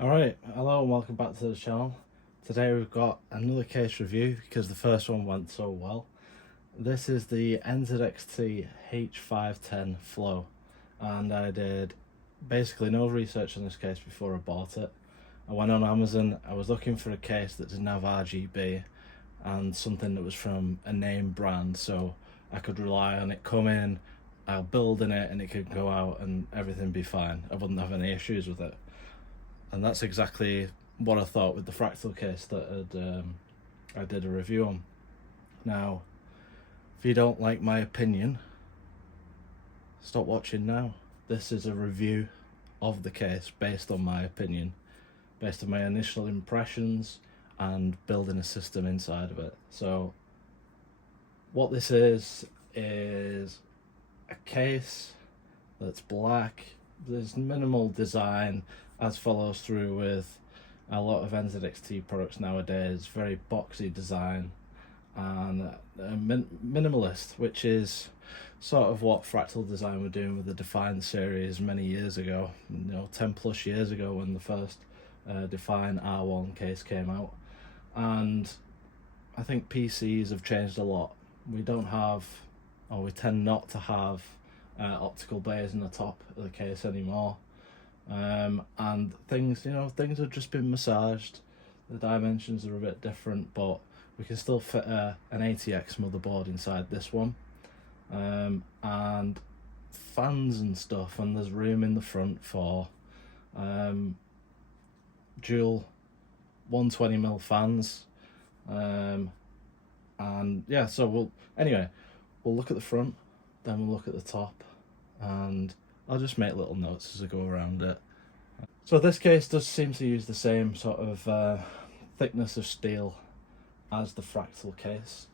Alright, hello and welcome back to the channel. Today we've got another case review because the first one went so well. This is the NZXT H510 Flow, and I did basically no research on this case before I bought it. I went on Amazon, I was looking for a case that didn't have RGB and something that was from a name brand so I could rely on it coming, I'll build in it and it could go out and everything be fine. I wouldn't have any issues with it. And that's exactly what I thought with the Fractal case that I did a review on. Now, if you don't like my opinion, stop watching now. This is a review of the case based on my opinion, based on my initial impressions and building a system inside of it. So what this is a case that's black. There's minimal design, as follows through with a lot of NZXT products nowadays. Very boxy design and minimalist, which is sort of what Fractal Design were doing with the Define series many years ago, 10 plus years ago when the first Define R1 case came out. And I think PCs have changed a lot. We don't have, or we tend not to have optical bays in the top of the case anymore. And things have just been massaged. The dimensions are a bit different, but we can still fit an ATX motherboard inside this one, and fans and stuff, and there's room in the front for dual 120mm fans, and yeah, so we'll look at the front, then we'll look at the top, and I'll just make little notes as I go around it. So this case does seem to use the same sort of thickness of steel as the Fractal case,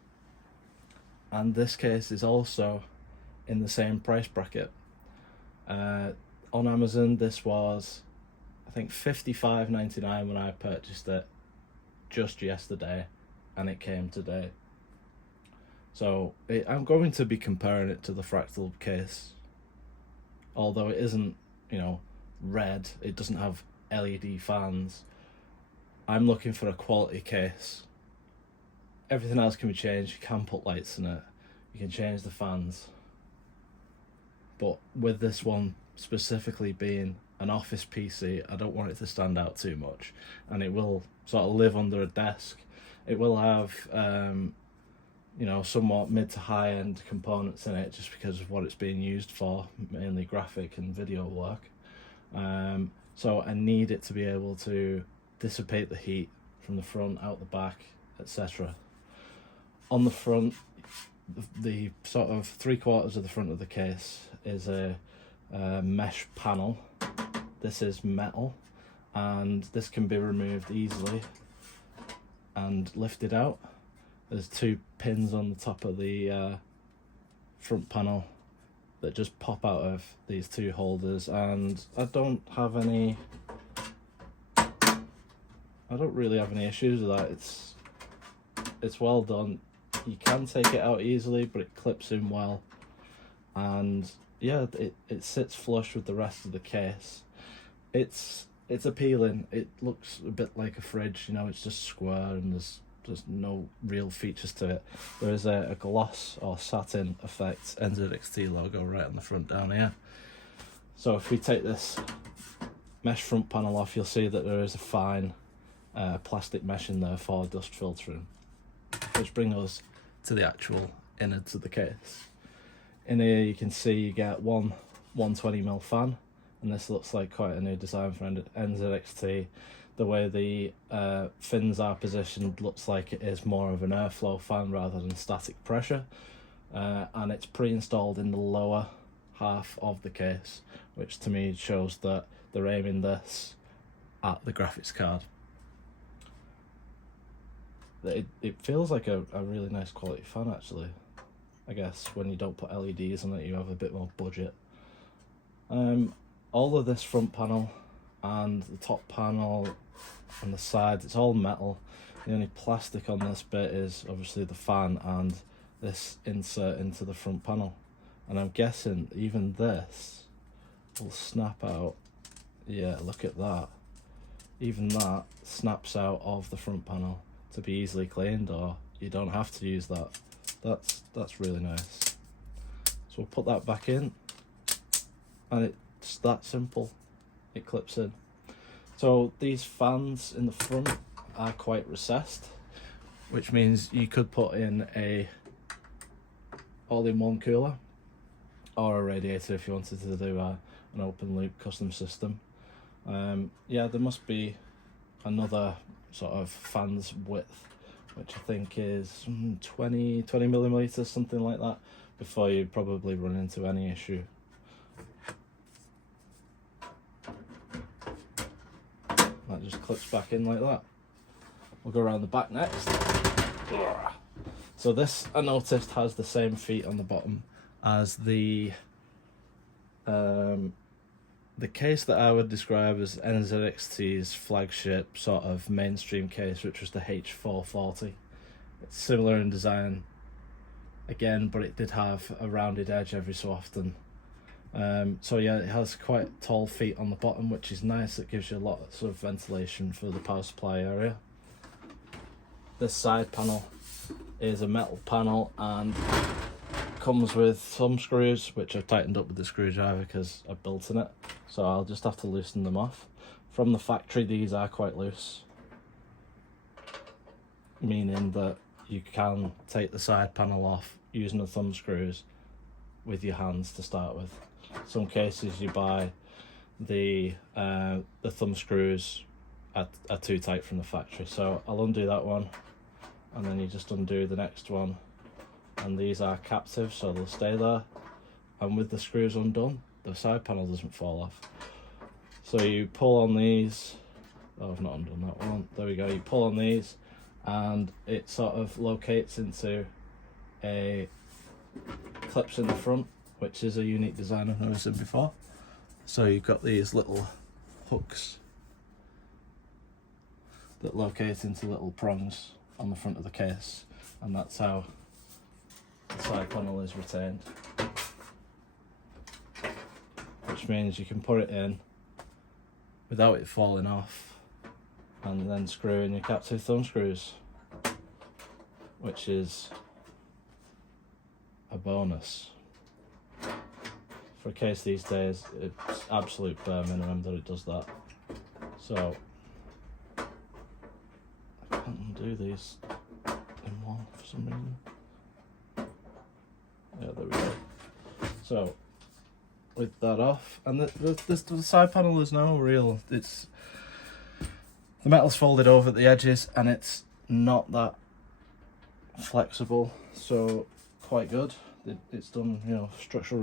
and this case is also in the same price bracket. On Amazon this was, I think, $55.99 when I purchased it just yesterday, and it came today. So I'm going to be comparing it to the Fractal case, although it isn't, red, it doesn't have LED fans. I'm looking for a quality case. Everything else can be changed. You can put lights in it, you can change the fans, but with this one specifically being an office PC, I don't want it to stand out too much, and it will sort of live under a desk. It will have somewhat mid to high end components in it just because of what it's being used for, mainly graphic and video work. So I need it to be able to dissipate the heat from the front, out the back, etc. On the front, the sort of 3/4 of the front of the case is a mesh panel. This is metal, and this can be removed easily and lifted out. There's 2 pins on the top of the front panel that just pop out of these 2 holders, and I don't really have any issues with that. It's well done. You can take it out easily, but it clips in well, and yeah, it sits flush with the rest of the case. It's appealing. It looks a bit like a fridge, it's just square and there's no real features to it. There is a gloss or satin effect NZXT logo right on the front down here. So if we take this mesh front panel off, you'll see that there is a fine plastic mesh in there for dust filtering, which brings us to the actual innards of the case. In here you can see you get one 120mm fan, and this looks like quite a new design for NZXT. The way the fins are positioned looks like it is more of an airflow fan rather than static pressure, and it's pre-installed in the lower half of the case, which to me shows that they're aiming this at the graphics card. It feels like a really nice quality fan, actually. I guess when you don't put LEDs on it, you have a bit more budget. All of this front panel and the top panel and the sides, it's all metal. The only plastic on this bit is obviously the fan and this insert into the front panel, and I'm guessing even this will snap out. Yeah, look at that. even that snaps out of the front panel to be easily cleaned, or you don't have to use that. That's really nice. So we'll put that back in, and it's that simple. It clips in. So these fans in the front are quite recessed, which means you could put in a all-in-one cooler or a radiator if you wanted to do an open loop custom system. Yeah, there must be another sort of fans width, which I think is 20 millimeters, something like that, before you probably run into any issue. That just clips back in like that. We'll go around the back next. So this, I noticed, has the same feet on the bottom as the case that I would describe as NZXT's flagship sort of mainstream case, which was the H510. It's similar in design again, but it did have a rounded edge every so often. So yeah, it has quite tall feet on the bottom, which is nice. It gives you lots of ventilation for the power supply area. This side panel is a metal panel and comes with some screws, which I've tightened up with the screwdriver because I've built in it, so I'll just have to loosen them off. From the factory, these are quite loose, meaning that you can take the side panel off using the thumb screws with your hands to start with. Some cases you buy the thumb screws are too tight from the factory, so I'll undo that one, and then you just undo the next one, and these are captive, so they'll stay there, and with the screws undone, the side panel doesn't fall off. So you pull on these. Oh, I've not undone that one. There we go. You pull on these and it sort of locates into a clips in the front, which is a unique design I've never seen before. So you've got these little hooks that locate into little prongs on the front of the case, and that's how the side panel is retained, which means you can put it in without it falling off, and then screw in your captive thumb screws, which is a bonus. For a case these days, it's absolute bare minimum that it does that. So I can't undo these in one for some reason. Yeah, there we go. So with that off, and the side panel is no real, it's the metal's folded over at the edges and it's not that flexible, so quite good. It's done, you know, structural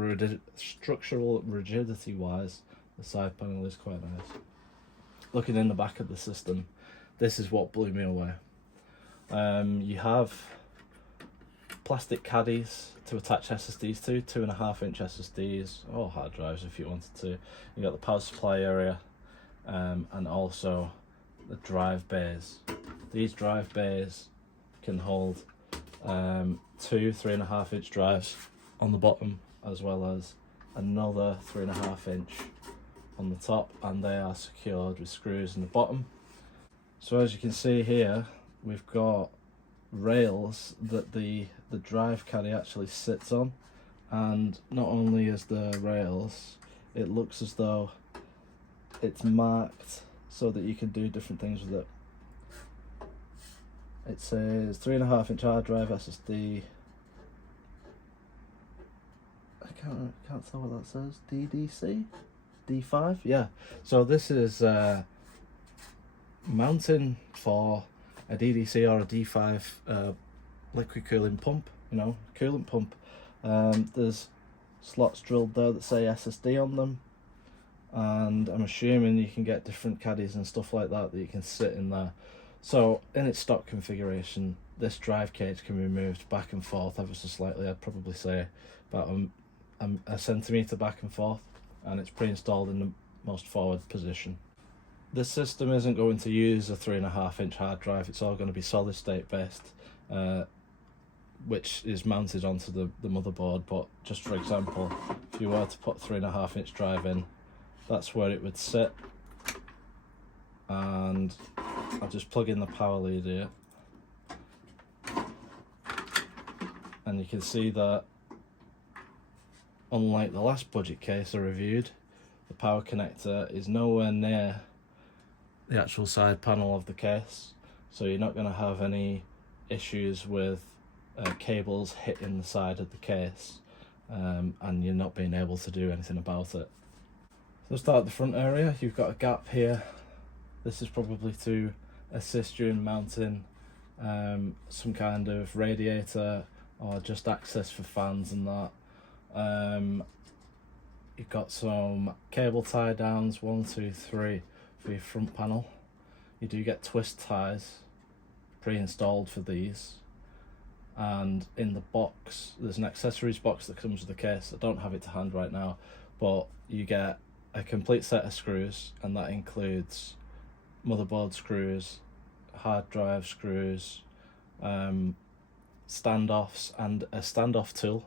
rigidity wise, the side panel is quite nice. Looking in the back of the system, this is what blew me away. You have plastic caddies to attach SSDs to, 2.5-inch SSDs or hard drives if you wanted to. You got the power supply area, and also the drive bays. These drive bays can hold 2 3.5-inch drives on the bottom, as well as another 3.5-inch on the top, and they are secured with screws in the bottom. So as you can see here, we've got rails that the drive caddy actually sits on, and not only is there rails, it looks as though it's marked so that you can do different things with it. It says 3.5-inch hard drive SSD. I can't tell what that says. DDC? D5? Yeah. So this is mounting for a DDC or a D5 liquid cooling pump, you know, coolant pump. There's slots drilled there that say SSD on them, and I'm assuming you can get different caddies and stuff like that you can sit in there. So in its stock configuration, this drive cage can be moved back and forth ever so slightly. I'd probably say about a centimetre back and forth, and it's pre-installed in the most forward position. This system isn't going to use a 3.5-inch hard drive. It's all going to be solid state based, which is mounted onto the motherboard. But just for example, if you were to put a 3.5-inch drive in, that's where it would sit. and I'll just plug in the power lead here, and you can see that unlike the last budget case I reviewed, the power connector is nowhere near the actual side panel of the case, so you're not going to have any issues with cables hitting the side of the case, and you're not being able to do anything about it. So start at the front area. You've got a gap here. This is probably to assist you in mounting some kind of radiator or just access for fans and that. You've got some cable tie downs, 1, 2, 3 for your front panel. You do get twist ties pre-installed for these, and in the box there's an accessories box that comes with the case. I don't have it to hand right now, but you get a complete set of screws, and that includes motherboard screws, hard drive screws, standoffs, and a standoff tool,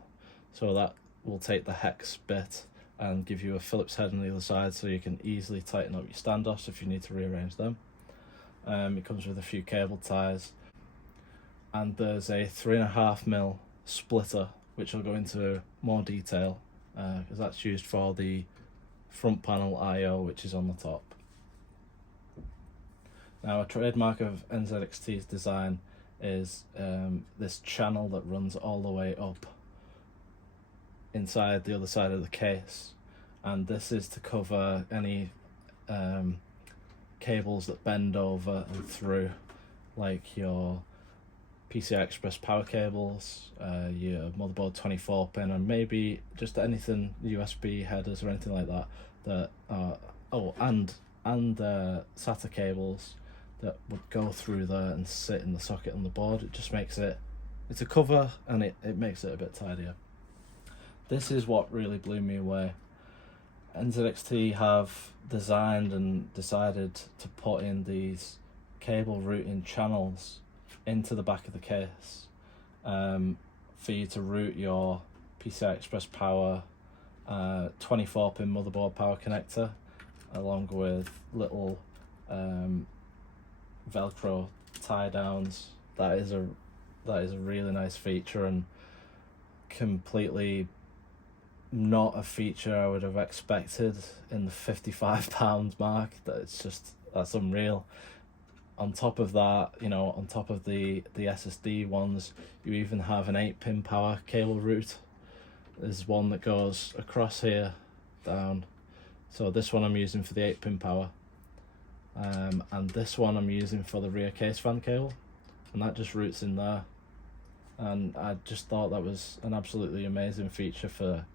so that will take the hex bit and give you a Phillips head on the other side, so you can easily tighten up your standoffs if you need to rearrange them. It comes with a few cable ties, and there's a 3.5mm splitter, which I'll go into more detail, because that's used for the front panel I/O, which is on the top. Now, a trademark of NZXT's design is this channel that runs all the way up inside the other side of the case, and this is to cover any cables that bend over and through, like your PCI Express power cables, your motherboard 24-pin, and maybe just anything USB headers or anything like that. And SATA cables that would go through there and sit in the socket on the board. It just makes it's a cover, and it makes it a bit tidier. This is what really blew me away. NZXT have designed and decided to put in these cable routing channels into the back of the case, for you to route your PCI Express power, 24-pin motherboard power connector, along with little Velcro tie downs. That is a really nice feature, and completely not a feature I would have expected in the £55 mark. That's unreal. On top of that, on top of the SSD ones, you even have an 8-pin power cable route. There's one that goes across here, down. So this one I'm using for the 8-pin power, and this one I'm using for the rear case fan cable, and that just routes in there. And I just thought that was an absolutely amazing feature for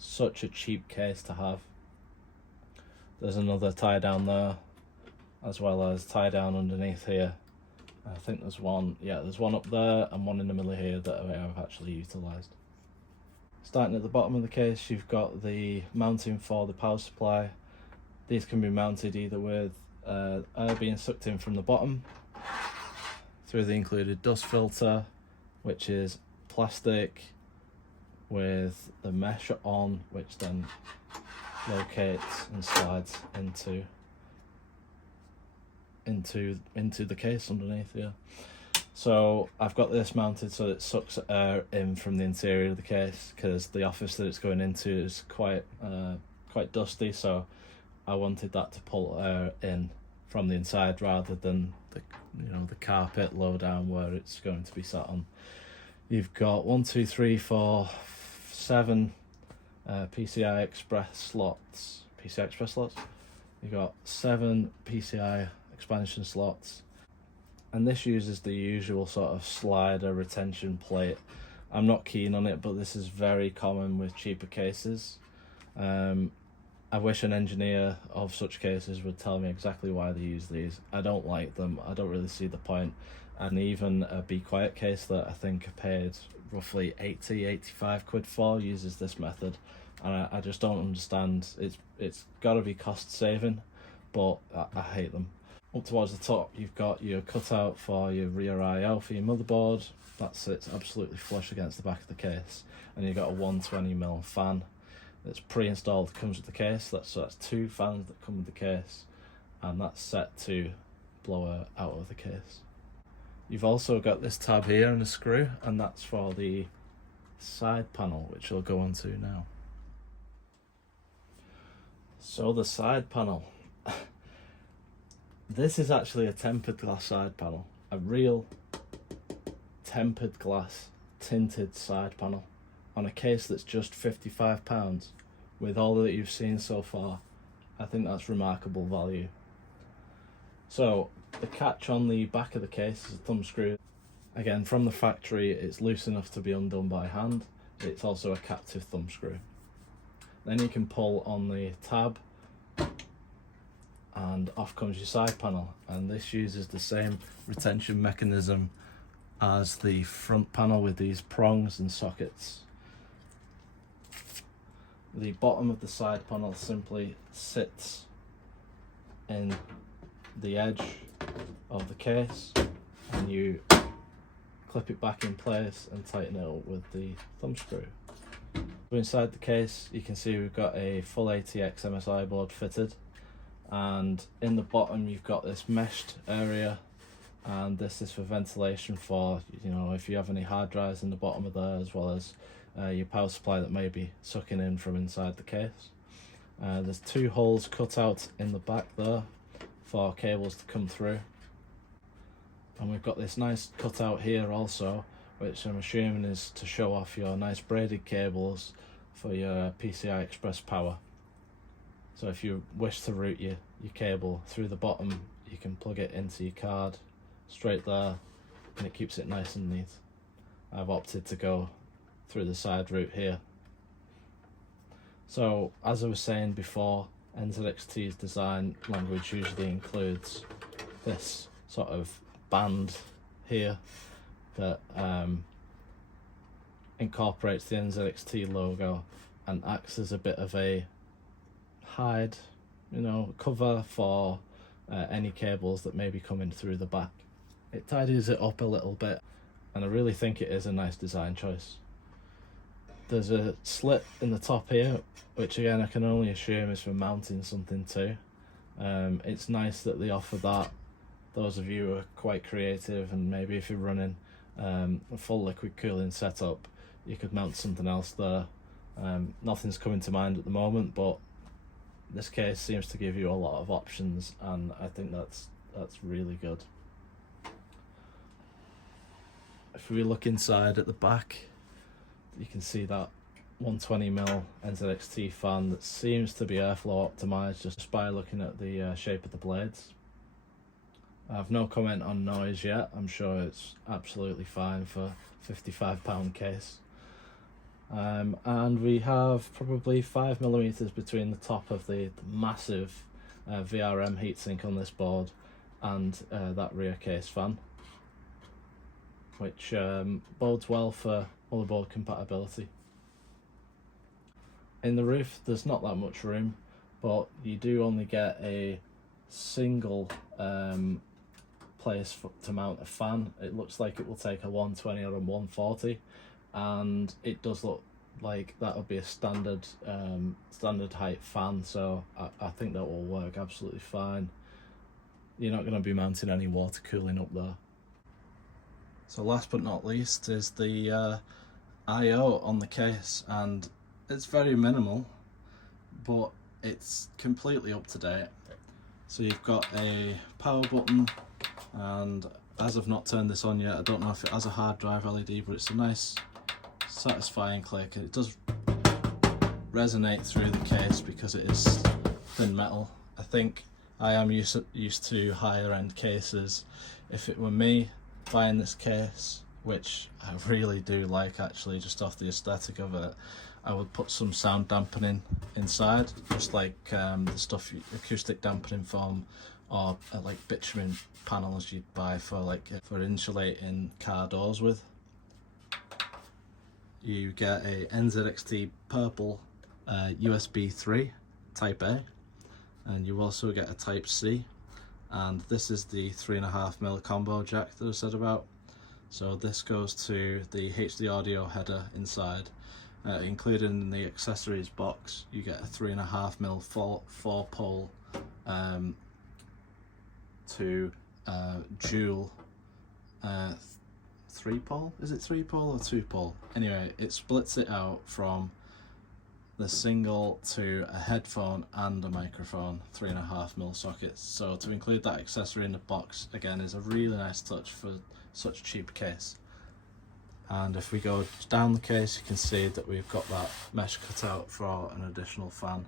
such a cheap case to have. There's another tie down there, as well as tie down underneath here. I think there's one up there and one in the middle here that I've actually utilised. Starting at the bottom of the case, you've got the mounting for the power supply. These can be mounted either with air being sucked in from the bottom through the included dust filter, which is plastic with the mesh on, which then locates and slides into the case underneath here. So I've got this mounted so it sucks air in from the interior of the case, because the office that it's going into is quite dusty, so I wanted that to pull air in from the inside rather than the carpet low down where it's going to be sat on. You've got 1, 2, 3, 4, 7 PCI Express slots. You've got 7 PCI expansion slots, and this uses the usual sort of slider retention plate. I'm not keen on it, but this is very common with cheaper cases. I wish an engineer of such cases would tell me exactly why they use these. I don't like them. I don't really see the point. And even a Be Quiet case that I think I paid roughly 85 quid for uses this method, and I just don't understand. It's got to be cost saving, but I hate them. Up towards the top, you've got your cutout for your rear I/O for your motherboard. That sits absolutely flush against the back of the case, and you've got a 120mm fan that's pre-installed, comes with the case. So that's 2 fans that come with the case, and that's set to blow out of the case. You've also got this tab here and a screw, and that's for the side panel, which we'll go on to now. So the side panel. This is actually a tempered glass side panel, a real tempered glass tinted side panel on a case that's just £55. With all that you've seen so far, I think that's remarkable value. So the catch on the back of the case is a thumb screw. Again, from the factory, it's loose enough to be undone by hand. It's also a captive thumb screw. Then you can pull on the tab and off comes your side panel, and this uses the same retention mechanism as the front panel with these prongs and sockets. The bottom of the side panel simply sits in the edge of the case, and you clip it back in place and tighten it up with the thumb screw. Inside the case you can see we've got a full ATX MSI board fitted, and in the bottom you've got this meshed area, and this is for ventilation for, you know, if you have any hard drives in the bottom of there, as well as your power supply that may be sucking in from inside the case. There's 2 holes cut out in the back there for cables to come through, and we've got this nice cutout here also, which I'm assuming is to show off your nice braided cables for your PCI Express power. So if you wish to route your cable through the bottom, you can plug it into your card straight there, and it keeps it nice and neat. I've opted to go through the side route here. So as I was saying before, NZXT's design language usually includes this sort of band here that incorporates the NZXT logo and acts as a bit of a hide, you know, cover for any cables that may be coming through the back. It tidies it up a little bit, and I really think it is a nice design choice. There's a slit in the top here, which again I can only assume is for mounting something to. It's nice that they offer that. Those of you who are quite creative, and maybe if you're running a full liquid cooling setup, you could mount something else there. Nothing's coming to mind at the moment, but this case seems to give you a lot of options, and I think that's really good. If we look inside at the back, you can see that 120mm NZXT fan that seems to be airflow optimized just by looking at the shape of the blades. I have no comment on noise yet. I'm sure it's absolutely fine for a £55 case. And we have probably 5mm between the top of the massive VRM heatsink on this board and that rear case fan, which bodes well for motherboard compatibility. In the roof there's not that much room, but you do only get a single place to mount a fan. It looks like it will take a 120 or a 140, and it does look like that would be a standard height fan, so I think that will work absolutely fine. You're not going to be mounting any water cooling up there. So last but not least is the I/O on the case, and it's very minimal, but it's completely up to date. So you've got a power button, and as I've not turned this on yet, I don't know if it has a hard drive LED, but it's a nice satisfying click, and it does resonate through the case because it is thin metal. I think I am used to higher end cases. If it were me buying this case, which I really do like actually, just off the aesthetic of it, I would put some sound dampening inside, just like the stuff, acoustic dampening foam, or like bitumen panels you'd buy for insulating car doors with. You get a NZXT purple USB 3 Type A, and you also get a Type C, and this is the 3.5mm combo jack that I said about. So this goes to the HD audio header inside. Included in the accessories box, you get a 3.5mm 4-pole into dual 3-pole. Is it 3-pole or 2-pole? Anyway, it splits it out from the single to a headphone and a microphone, 3.5mm sockets. So to include that accessory in the box again is a really nice touch for such a cheap case. And if we go down the case, you can see that we've got that mesh cut out for an additional fan.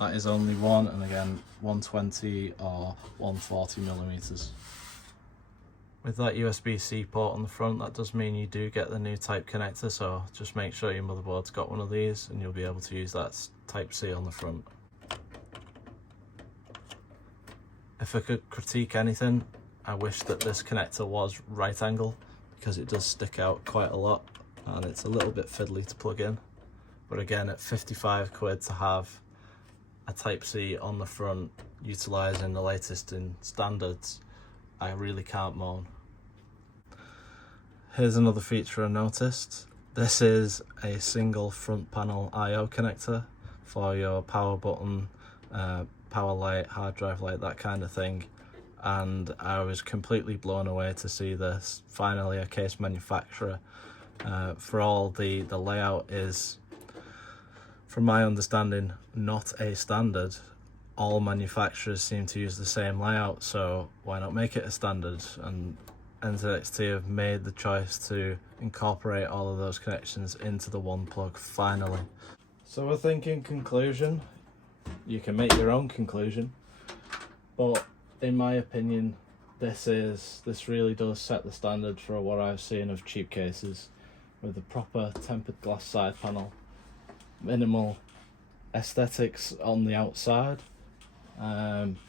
That is only one, and again 120 or 140mm. With that USB-C port on the front, that does mean you do get the new type connector, so just make sure your motherboard's got one of these and you'll be able to use that type C on the front. If I could critique anything, I wish that this connector was right angle, because it does stick out quite a lot and it's a little bit fiddly to plug in. But again, at 55 quid to have a type C on the front utilising the latest in standards, I really can't moan. Here's another feature I noticed. This is a single front panel I/O connector for your power button, power light, hard drive light, that kind of thing. And I was completely blown away to see this. Finally, a case manufacturer. For all the layout is, from my understanding, not a standard. All manufacturers seem to use the same layout, so why not make it a standard? And NZXT have made the choice to incorporate all of those connections into the one plug finally. So I think in conclusion, you can make your own conclusion, but in my opinion, this really does set the standard for what I've seen of cheap cases, with a proper tempered glass side panel, minimal aesthetics on the outside,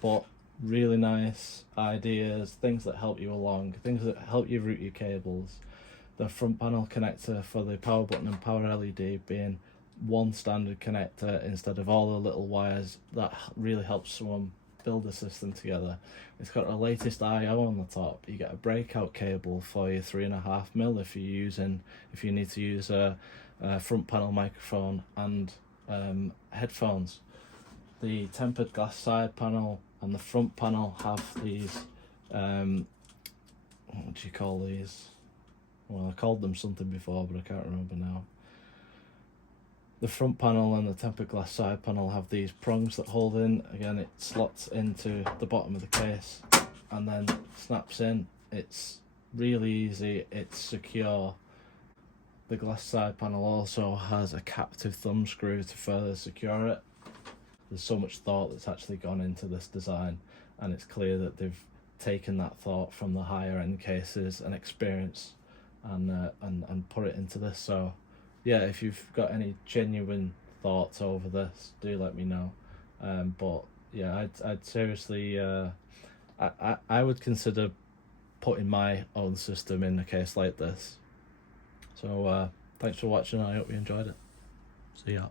but really nice ideas, things that help you along, things that help you route your cables. The front panel connector for the power button and power LED being one standard connector instead of all the little wires, that really helps someone build the system together. It's got the latest I/O on the top. You get a breakout cable for your 3.5mm if you need to use a front panel microphone and headphones. The tempered glass side panel and the front panel have these what do you call these? Well, I called them something before, but I can't remember now. The front panel and the tempered glass side panel have these prongs that hold in. Again, it slots into the bottom of the case and then snaps in. It's really easy, it's secure. The glass side panel also has a captive thumb screw to further secure it. There's so much thought that's actually gone into this design, and it's clear that they've taken that thought from the higher end cases and experience and put it into this. So yeah, if you've got any genuine thoughts over this, do let me know. But yeah, I'd seriously, I would consider putting my own system in a case like this. So thanks for watching, I hope you enjoyed it. See ya.